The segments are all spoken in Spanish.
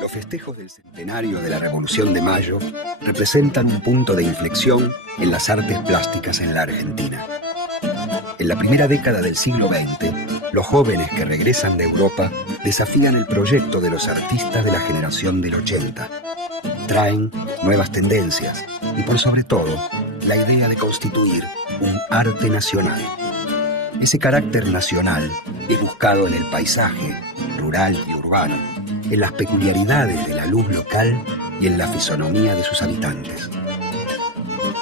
Los festejos del centenario de la Revolución de Mayo representan un punto de inflexión en las artes plásticas en la Argentina. En la primera década del siglo XX, los jóvenes que regresan de Europa desafían el proyecto de los artistas de la generación del 80. Traen nuevas tendencias y, por sobre todo, la idea de constituir un arte nacional. Ese carácter nacional es buscado en el paisaje, rural y urbano, en las peculiaridades de la luz local y en la fisonomía de sus habitantes.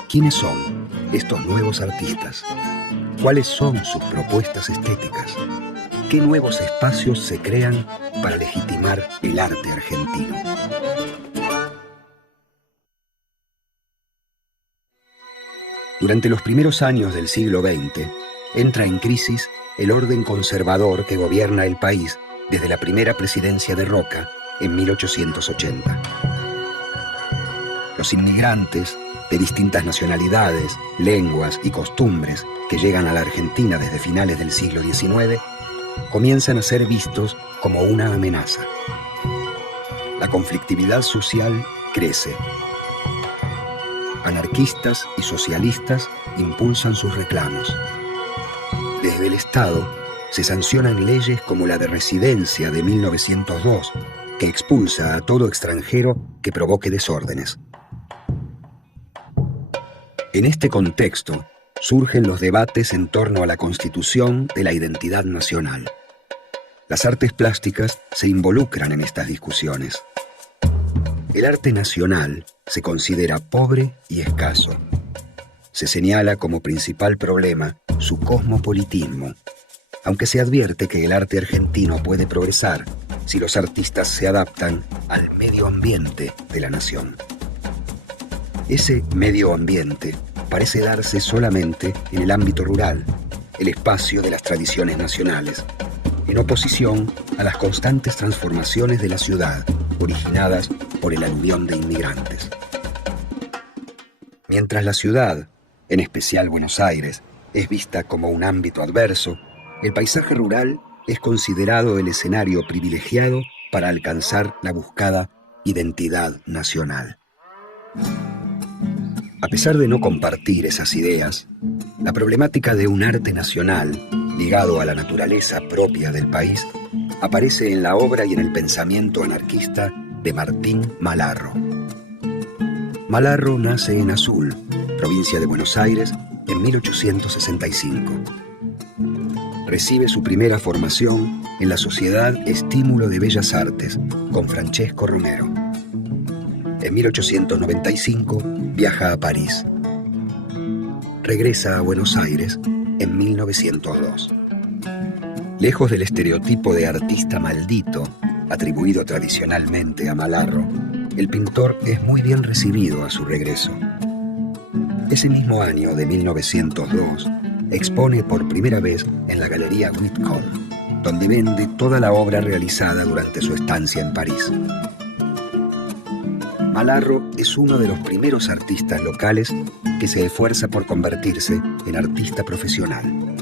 ¿Quiénes son estos nuevos artistas? ¿Cuáles son sus propuestas estéticas? ¿Qué nuevos espacios se crean para legitimar el arte argentino? Durante los primeros años del siglo XX, entra en crisis el orden conservador que gobierna el país desde la primera presidencia de Roca en 1880. Los inmigrantes de distintas nacionalidades, lenguas y costumbres que llegan a la Argentina desde finales del siglo XIX comienzan a ser vistos como una amenaza. La conflictividad social crece. Anarquistas y socialistas impulsan sus reclamos. Desde el Estado se sancionan leyes como la de residencia de 1902, que expulsa a todo extranjero que provoque desórdenes. En este contexto surgen los debates en torno a la constitución de la identidad nacional. Las artes plásticas se involucran en estas discusiones. El arte nacional se considera pobre y escaso. Se señala como principal problema su cosmopolitismo, aunque se advierte que el arte argentino puede progresar si los artistas se adaptan al medio ambiente de la nación. Ese medio ambiente parece darse solamente en el ámbito rural, el espacio de las tradiciones nacionales, en oposición a las constantes transformaciones de la ciudad originadas por el aluvión de inmigrantes. Mientras la ciudad, en especial Buenos Aires, es vista como un ámbito adverso, el paisaje rural es considerado el escenario privilegiado para alcanzar la buscada identidad nacional. A pesar de no compartir esas ideas, la problemática de un arte nacional ligado a la naturaleza propia del país aparece en la obra y en el pensamiento anarquista de Martín Malarro. Malarro nace en Azul, provincia de Buenos Aires, en 1865. Recibe su primera formación en la Sociedad Estímulo de Bellas Artes, con Francesco Romero. En 1895 viaja a París. Regresa a Buenos Aires en 1902. Lejos del estereotipo de artista maldito, atribuido tradicionalmente a Malarro, el pintor es muy bien recibido a su regreso. Ese mismo año de 1902, expone por primera vez en la Galería Whitcomb, donde vende toda la obra realizada durante su estancia en París. Malarro es uno de los primeros artistas locales que se esfuerza por convertirse en artista profesional.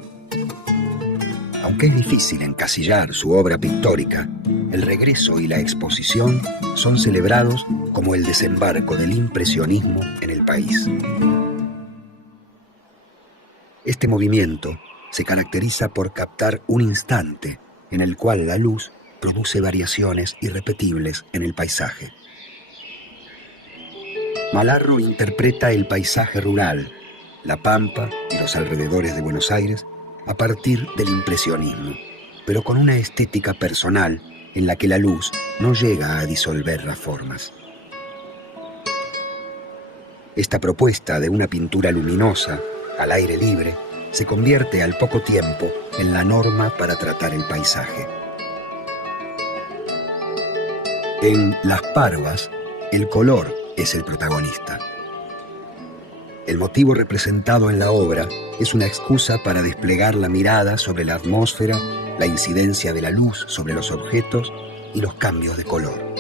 Aunque es difícil encasillar su obra pictórica, el regreso y la exposición son celebrados como el desembarco del impresionismo en el país. Este movimiento se caracteriza por captar un instante en el cual la luz produce variaciones irrepetibles en el paisaje. Malarro interpreta el paisaje rural, la pampa y los alrededores de Buenos Aires a partir del impresionismo, pero con una estética personal en la que la luz no llega a disolver las formas. Esta propuesta de una pintura luminosa, al aire libre, se convierte al poco tiempo en la norma para tratar el paisaje. En Las Parvas, el color es el protagonista. El motivo representado en la obra es una excusa para desplegar la mirada sobre la atmósfera, la incidencia de la luz sobre los objetos y los cambios de color.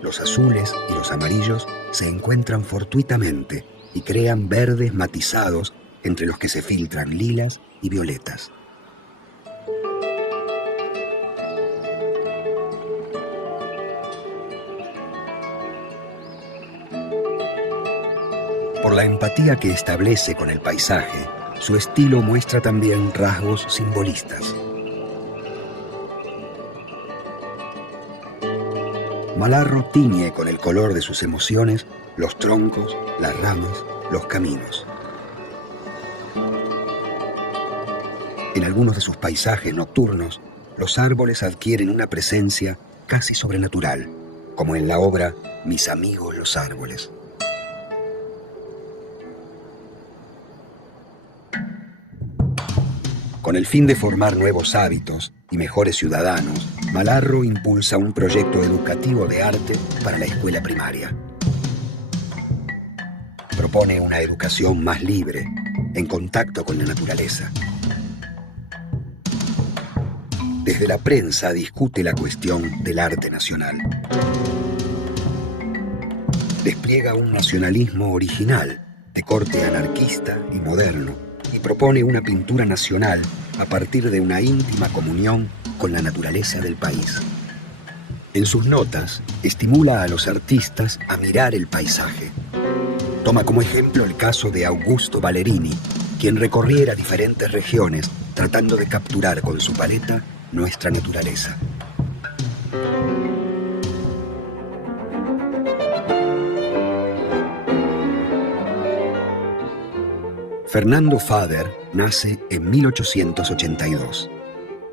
Los azules y los amarillos se encuentran fortuitamente y crean verdes matizados entre los que se filtran lilas y violetas. Por la empatía que establece con el paisaje, su estilo muestra también rasgos simbolistas. Malarro tiñe con el color de sus emociones los troncos, las ramas, los caminos. En algunos de sus paisajes nocturnos, los árboles adquieren una presencia casi sobrenatural, como en la obra Mis amigos los árboles. Con el fin de formar nuevos hábitos y mejores ciudadanos, Malarro impulsa un proyecto educativo de arte para la escuela primaria. Propone una educación más libre, en contacto con la naturaleza. Desde la prensa discute la cuestión del arte nacional. Despliega un nacionalismo original, de corte anarquista y moderno, y propone una pintura nacional a partir de una íntima comunión con la naturaleza del país. En sus notas, estimula a los artistas a mirar el paisaje. Toma como ejemplo el caso de Augusto Ballerini, quien recorriera diferentes regiones tratando de capturar con su paleta nuestra naturaleza. Fernando Fader nace en 1882.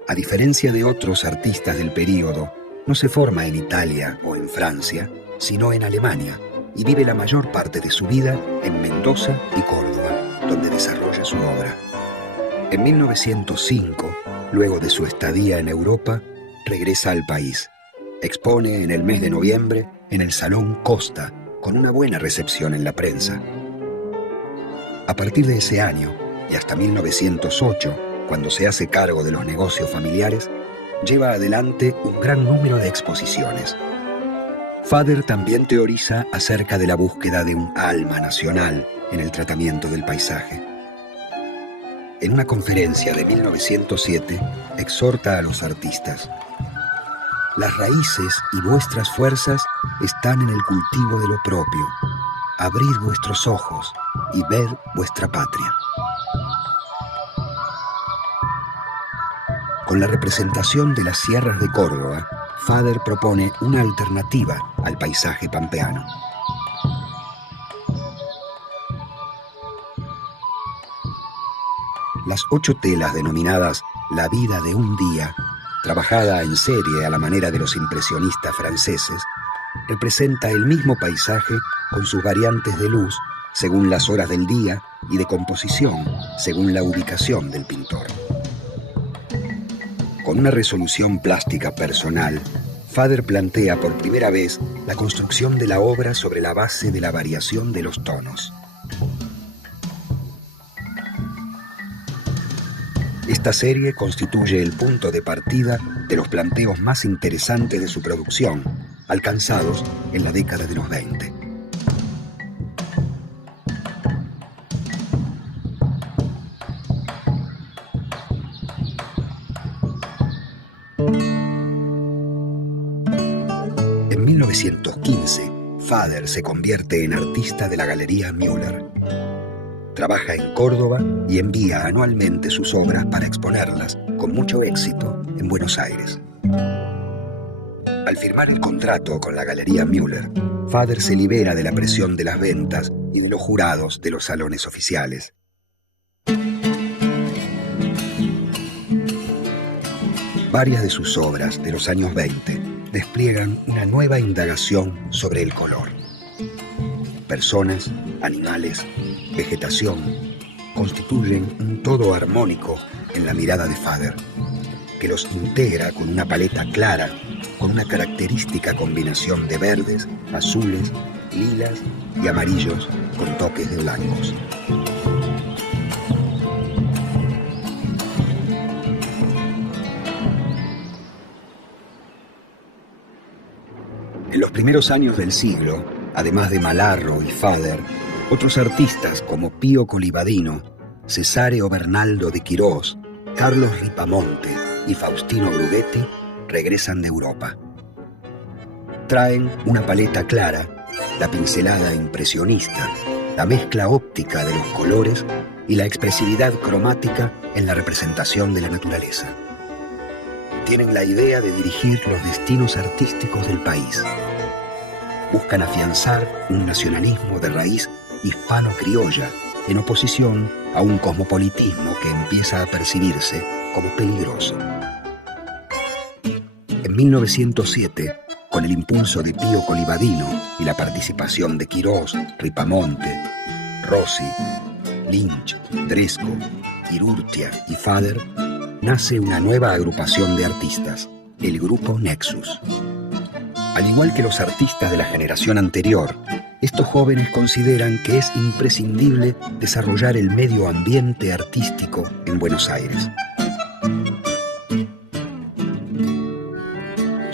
A diferencia de otros artistas del período, no se forma en Italia o en Francia, sino en Alemania, y vive la mayor parte de su vida en Mendoza y Córdoba, donde desarrolla su obra. En 1905, luego de su estadía en Europa, regresa al país. Expone en el mes de noviembre en el Salón Costa, con una buena recepción en la prensa. A partir de ese año, y hasta 1908, cuando se hace cargo de los negocios familiares, lleva adelante un gran número de exposiciones. Fader también teoriza acerca de la búsqueda de un alma nacional en el tratamiento del paisaje. En una conferencia de 1907, exhorta a los artistas: las raíces y vuestras fuerzas están en el cultivo de lo propio. Abrid vuestros ojos y ved vuestra patria. Con la representación de las sierras de Córdoba, Fader propone una alternativa al paisaje pampeano. Las 8 telas denominadas La vida de un día, trabajada en serie a la manera de los impresionistas franceses, representa el mismo paisaje con sus variantes de luz según las horas del día y de composición según la ubicación del pintor. Con una resolución plástica personal, Fader plantea por primera vez la construcción de la obra sobre la base de la variación de los tonos. Esta serie constituye el punto de partida de los planteos más interesantes de su producción, alcanzados en la década de los 20. En 1915, Fader se convierte en artista de la Galería Müller. Trabaja en Córdoba y envía anualmente sus obras para exponerlas, con mucho éxito, en Buenos Aires. Al firmar el contrato con la Galería Müller, Fader se libera de la presión de las ventas y de los jurados de los salones oficiales. Varias de sus obras de los años 20 despliegan una nueva indagación sobre el color. Personas, animales, vegetación constituyen un todo armónico en la mirada de Fader, que los integra con una paleta clara, con una característica combinación de verdes, azules, lilas y amarillos con toques de blancos. En los primeros años del siglo, además de Malarro y Fader, otros artistas como Pío Colibadino, Cesáreo Bernaldo de Quirós, Carlos Ripamonte y Faustino Brughetti regresan de Europa. Traen una paleta clara, la pincelada impresionista, la mezcla óptica de los colores y la expresividad cromática en la representación de la naturaleza. Tienen la idea de dirigir los destinos artísticos del país. Buscan afianzar un nacionalismo de raíz hispano-criolla en oposición a un cosmopolitismo que empieza a percibirse como peligroso. En 1907, con el impulso de Pío Colivadino y la participación de Quirós, Ripamonte, Rossi, Lynch, Dresco, Irurtia y Fader, nace una nueva agrupación de artistas, el grupo Nexus. Al igual que los artistas de la generación anterior, estos jóvenes consideran que es imprescindible desarrollar el medio ambiente artístico en Buenos Aires.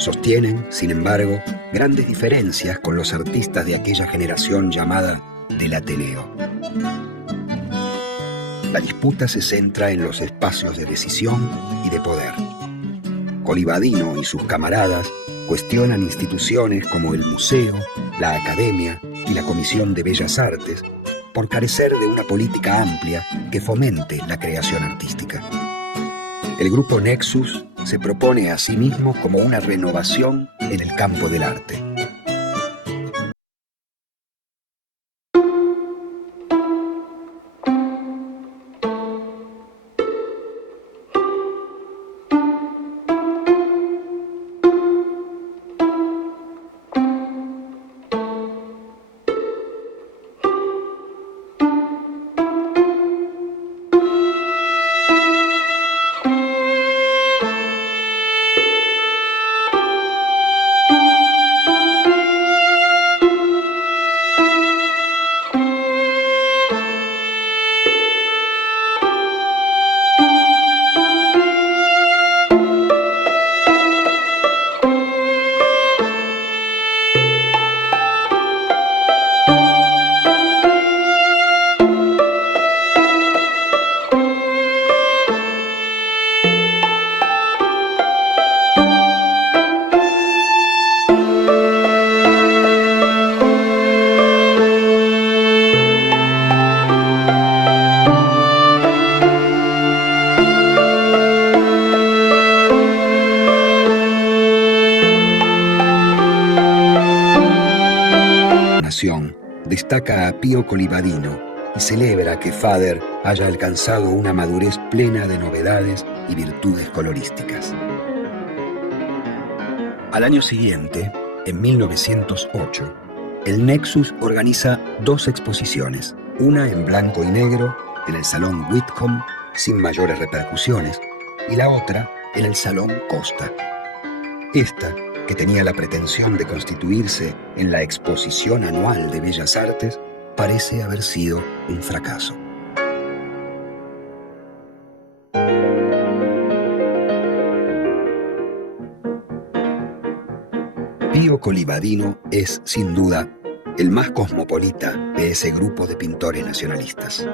Sostienen, sin embargo, grandes diferencias con los artistas de aquella generación llamada del Ateneo. La disputa se centra en los espacios de decisión y de poder. Colivadino y sus camaradas cuestionan instituciones como el Museo, la Academia y la Comisión de Bellas Artes por carecer de una política amplia que fomente la creación artística. El grupo Nexus se propone a sí mismo como una renovación en el campo del arte. Destaca a Pío Colivadino y celebra que Fader haya alcanzado una madurez plena de novedades y virtudes colorísticas. Al año siguiente, en 1908, el Nexus organiza dos exposiciones, una en blanco y negro en el Salón Whitcomb sin mayores repercusiones y la otra en el Salón Costa. Esta, que tenía la pretensión de constituirse en la Exposición Anual de Bellas Artes, parece haber sido un fracaso. Pío Colivadino es, sin duda, el más cosmopolita de ese grupo de pintores nacionalistas.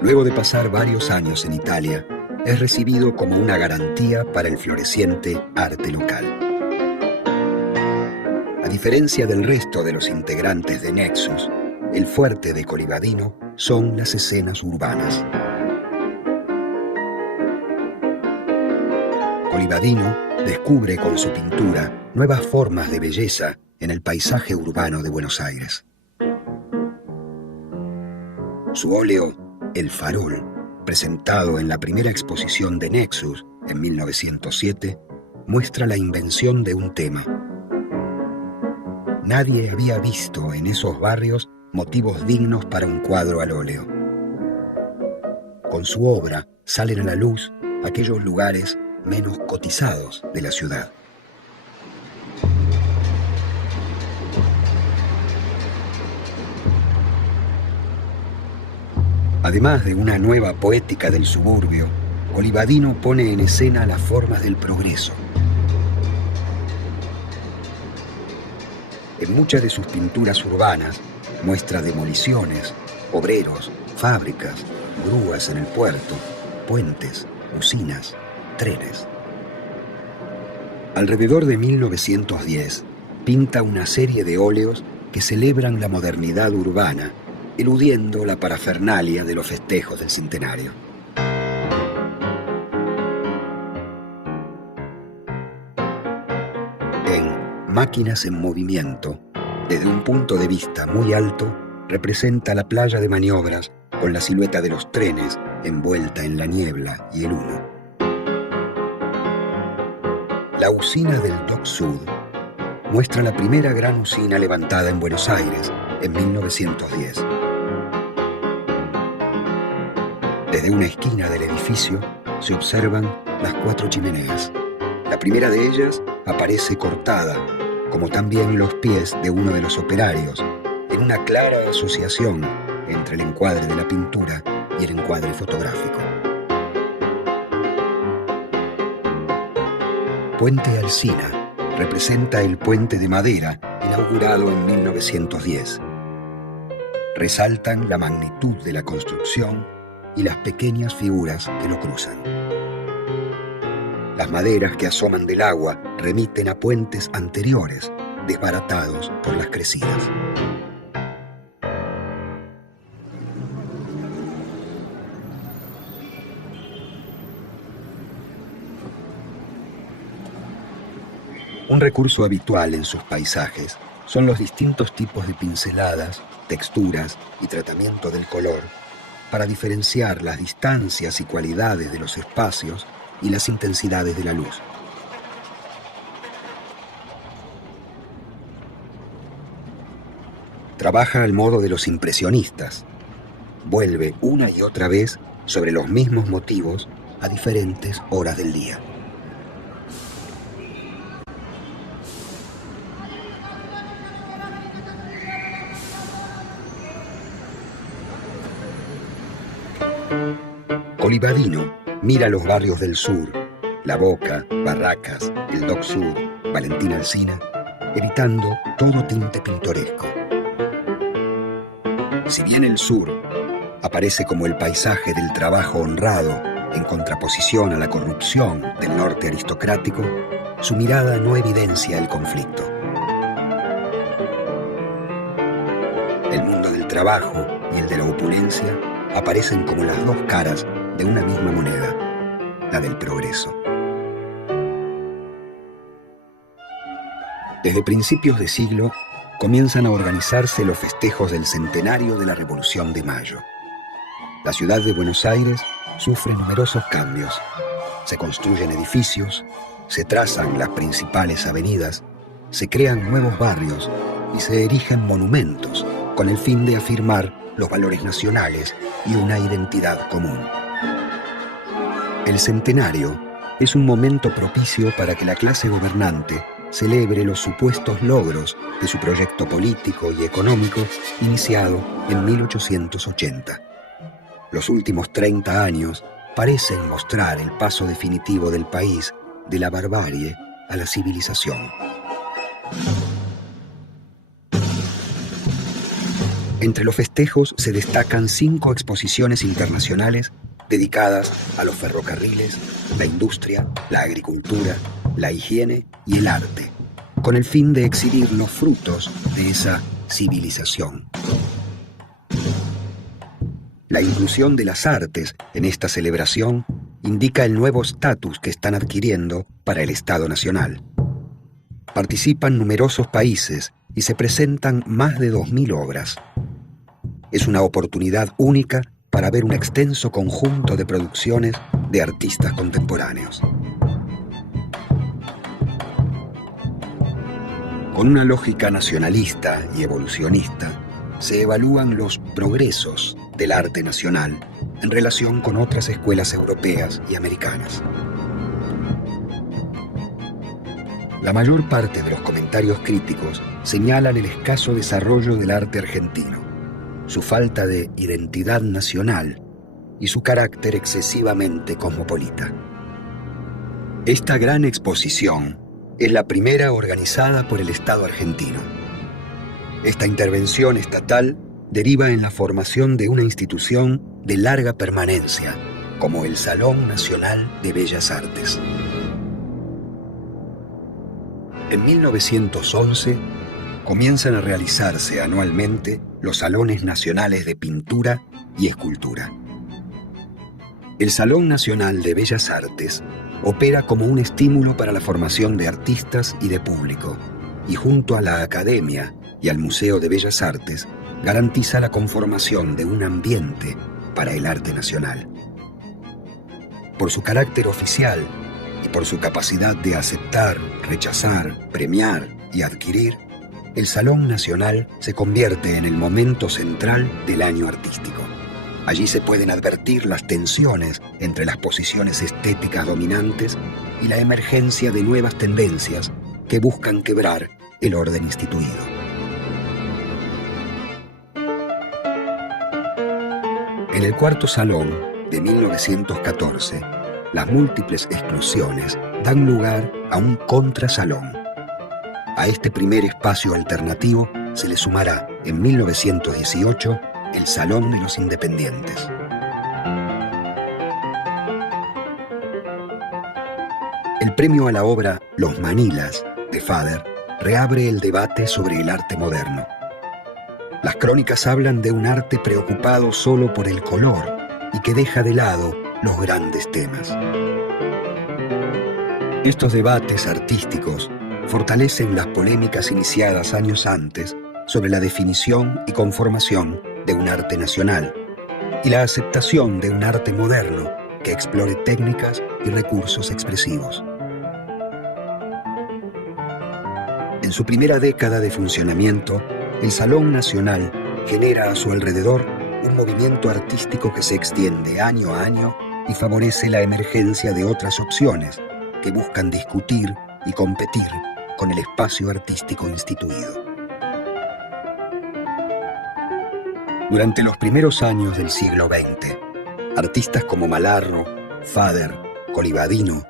Luego de pasar varios años en Italia, es recibido como una garantía para el floreciente arte local. A diferencia del resto de los integrantes de Nexus, el fuerte de Colivadino son las escenas urbanas. Colivadino descubre con su pintura nuevas formas de belleza en el paisaje urbano de Buenos Aires. Su óleo El Farol, presentado en la primera exposición de Nexus en 1907, muestra la invención de un tema. Nadie había visto en esos barrios motivos dignos para un cuadro al óleo. Con su obra salen a la luz aquellos lugares menos cotizados de la ciudad. Además de una nueva poética del suburbio, Colivadino pone en escena las formas del progreso. En muchas de sus pinturas urbanas muestra demoliciones, obreros, fábricas, grúas en el puerto, puentes, usinas, trenes. Alrededor de 1910 pinta una serie de óleos que celebran la modernidad urbana eludiendo la parafernalia de los festejos del centenario. En Máquinas en Movimiento, desde un punto de vista muy alto, representa la playa de maniobras con la silueta de los trenes envuelta en la niebla y el humo. La usina del Dock Sud muestra la primera gran usina levantada en Buenos Aires en 1910. Desde una esquina del edificio se observan las 4 chimeneas. La primera de ellas aparece cortada, como también los pies de uno de los operarios, en una clara asociación entre el encuadre de la pintura y el encuadre fotográfico. Puente Alsina representa el puente de madera inaugurado en 1910. Resaltan la magnitud de la construcción y las pequeñas figuras que lo cruzan. Las maderas que asoman del agua remiten a puentes anteriores, desbaratados por las crecidas. Un recurso habitual en sus paisajes son los distintos tipos de pinceladas, texturas y tratamiento del color para diferenciar las distancias y cualidades de los espacios y las intensidades de la luz. Trabaja al modo de los impresionistas. Vuelve una y otra vez sobre los mismos motivos a diferentes horas del día. Olivadino mira los barrios del sur, La Boca, Barracas, el Dock Sud, Valentín Alsina, evitando todo tinte pintoresco. Si bien el sur aparece como el paisaje del trabajo honrado en contraposición a la corrupción del norte aristocrático, su mirada no evidencia el conflicto. El mundo del trabajo y el de la opulencia aparecen como las dos caras de una misma moneda, la del progreso. Desde principios de siglo comienzan a organizarse los festejos del centenario de la Revolución de Mayo. La ciudad de Buenos Aires sufre numerosos cambios. Se construyen edificios, se trazan las principales avenidas, se crean nuevos barrios y se erigen monumentos con el fin de afirmar los valores nacionales y una identidad común. El centenario es un momento propicio para que la clase gobernante celebre los supuestos logros de su proyecto político y económico iniciado en 1880. Los últimos 30 años parecen mostrar el paso definitivo del país de la barbarie a la civilización. Entre los festejos se destacan 5 exposiciones internacionales dedicadas a los ferrocarriles, la industria, la agricultura, la higiene y el arte, con el fin de exhibir los frutos de esa civilización. La inclusión de las artes en esta celebración indica el nuevo estatus que están adquiriendo para el Estado Nacional. Participan numerosos países y se presentan más de 2000 obras. Es una oportunidad única para ver un extenso conjunto de producciones de artistas contemporáneos. Con una lógica nacionalista y evolucionista, se evalúan los progresos del arte nacional en relación con otras escuelas europeas y americanas. La mayor parte de los comentarios críticos señalan el escaso desarrollo del arte argentino, su falta de identidad nacional y su carácter excesivamente cosmopolita. Esta gran exposición es la primera organizada por el Estado argentino. Esta intervención estatal deriva en la formación de una institución de larga permanencia, como el Salón Nacional de Bellas Artes. En 1911, comienzan a realizarse anualmente los Salones Nacionales de Pintura y Escultura. El Salón Nacional de Bellas Artes opera como un estímulo para la formación de artistas y de público, y junto a la Academia y al Museo de Bellas Artes garantiza la conformación de un ambiente para el arte nacional. Por su carácter oficial y por su capacidad de aceptar, rechazar, premiar y adquirir, el Salón Nacional se convierte en el momento central del año artístico. Allí se pueden advertir las tensiones entre las posiciones estéticas dominantes y la emergencia de nuevas tendencias que buscan quebrar el orden instituido. En el cuarto salón de 1914, las múltiples exclusiones dan lugar a un contrasalón. A este primer espacio alternativo se le sumará en 1918 el Salón de los Independientes. El premio a la obra Los Manilas, de Fader, reabre el debate sobre el arte moderno. Las crónicas hablan de un arte preocupado solo por el color y que deja de lado los grandes temas. Estos debates artísticos fortalecen las polémicas iniciadas años antes sobre la definición y conformación de un arte nacional y la aceptación de un arte moderno que explore técnicas y recursos expresivos. En su primera década de funcionamiento, el Salón Nacional genera a su alrededor un movimiento artístico que se extiende año a año y favorece la emergencia de otras opciones que buscan discutir y competir con el espacio artístico instituido. Durante los primeros años del siglo XX, artistas como Malarro, Fader, Colibadino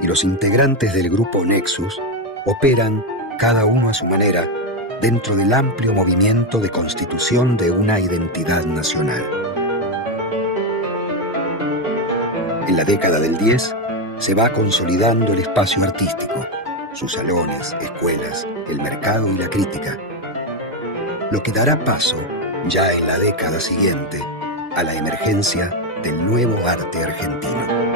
y los integrantes del grupo Nexus operan, cada uno a su manera, dentro del amplio movimiento de constitución de una identidad nacional. En la década del 10 se va consolidando el espacio artístico, sus salones, escuelas, el mercado y la crítica, lo que dará paso, ya en la década siguiente, a la emergencia del nuevo arte argentino.